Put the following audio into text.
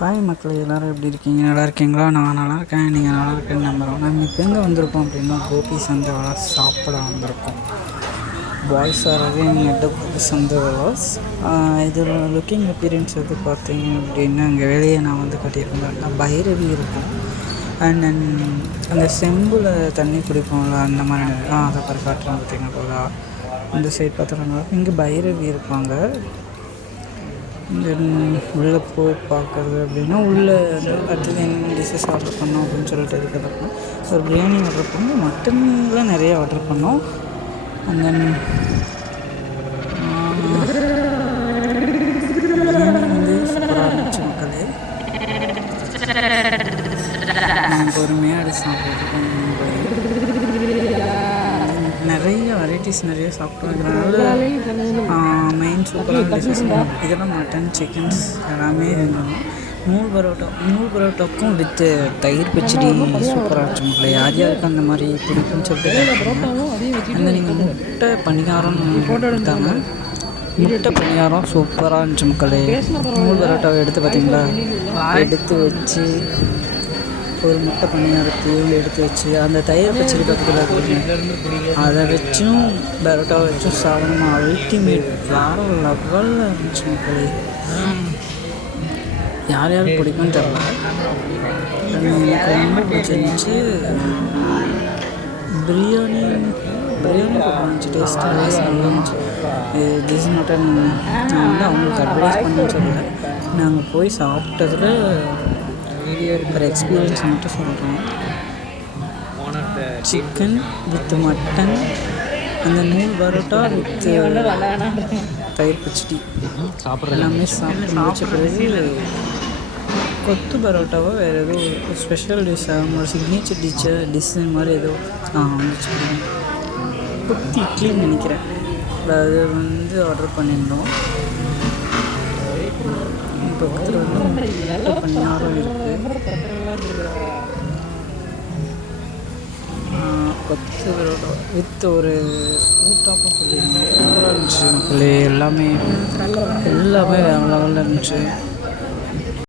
Hi மக்கள், எல்லோரும் எப்படி இருக்கீங்க? நல்லா இருக்கீங்களா? நான் நல்லா இருக்கேன். நீங்கள் நல்லா இருக்கேன்னு நம்புகிறோம். நம்ம இப்போ எங்கே வந்திருக்கோம் அப்படின்னா, கோபி சந்தை வளர்ஸ் சாப்பிட வந்திருக்கோம். Boys are again at Gobi சந்தை வளர்ஸ். இதோட லுக்கிங் அப்பீரியன்ஸ் வந்து பார்த்தீங்க அப்படின்னா, அங்கே வெளியே நான் வந்து கட்டியிருக்கேன் பைரவி இருக்கும். அண்ட் தென் அந்த செம்பில் தண்ணி குடிப்போம்ல, அந்த மாதிரி அதை பற்றி காட்டுறோம். பார்த்தீங்கன்னா போதா அந்த சைட் பார்த்துருங்க. இங்கே பைரவி இருப்பாங்க. தென் உள்ளே போய் பார்க்குறது அப்படின்னா, உள்ளே அடுத்தது என்ன டிஷ்ஷஸ் ஆர்டர் பண்ணோம் அப்படின்னு சொல்லிட்டு இருக்கிறப்போ ஒரு பிரியாணி ஆர்டர் பண்ணோம். மட்டன்லாம் நிறையா ஆர்டர் பண்ணோம். அண்ட் தென் பிரியாணி வந்து சூப்பராக இருந்துச்சு மக்களே. நான் பொறுமையாக அது சாப்பிட்ருக்கோம். நிறைய வெரைட்டிஸ் நிறைய சாப்பிட்றதுனால மெயின் சூப்பரான டிஷ்ஷஸ் இதெல்லாம் மட்டன், சிக்கன்ஸ் எல்லாமே இருந்தோம். நூல் பரோட்டாவுக்கும் வித் தயிர் பச்சடி சூப்பராக இருந்துச்சு மக்களே. யார் யாருக்கு அந்த மாதிரி பிடிக்கும்னு சொல்லிட்டு அந்த நீங்கள் முட்டை பணியாரம் கொடுத்தாங்க. முட்டை பணியாரம் சூப்பராக இருந்துச்சு மக்களே. நூல் பரோட்டாவை எடுத்து பார்த்தீங்களா, எடுத்து வச்சு ஒரு முட்டை பணியாரத்தையும் எடுத்து வச்சு அந்த தயிர் பச்சடி பக்கத்தில் அதை வச்சும் பரோட்டாவை வச்சும் சாப்பிடணும். அல்டிமேட் வேறு லெவலில் இருந்துச்சு மக்களே. யார் யாருக்கு பிடிக்கும்னு தெரியல, எனக்கு ரொம்ப பிடிச்சிருந்துச்சு. பிரியாணி சூப்பராக இருந்துச்சு. டேஸ்ட்டாக நல்லா இருந்துச்சு. திஸ் இஸ் நாட் நான் வந்து அவங்களுக்கு அட்வைஸ் பண்ணேன்னு சொல்லலை. நாங்கள் போய் சாப்பிட்டதில் ஒரு எக்ஸ்பீரியன்ஸ் மட்டும் சொல்கிறோம். சிக்கன் வித் மட்டன், அந்த நூல் பரோட்டா வித் தயிர் பச்சடி எல்லாமே சாப்பிட்டு முடிச்ச பிறகு கொத்து பரோட்டாவோ வேறு ஏதோ ஒரு ஸ்பெஷல் டிஷ், அவங்களோட சிக்னேச்சர் டிஷ்ஷு மாதிரி ஏதோ வந்துச்சு. கொத்து இட்லின்னு நினைக்கிறேன். அது வந்து ஆர்டர் பண்ணியிருந்தோம். பக்கத்தில் வந்து முட்டை பணியாரம் இருக்குது. கொத்து பரோட்டா வித் ஒரு ஊட்டாப்பம் சொல்லியிருந்தோம். சூப்பராக இருந்துச்சு மக்களே. எல்லாமே வேறு லெவலில் இருந்துச்சு.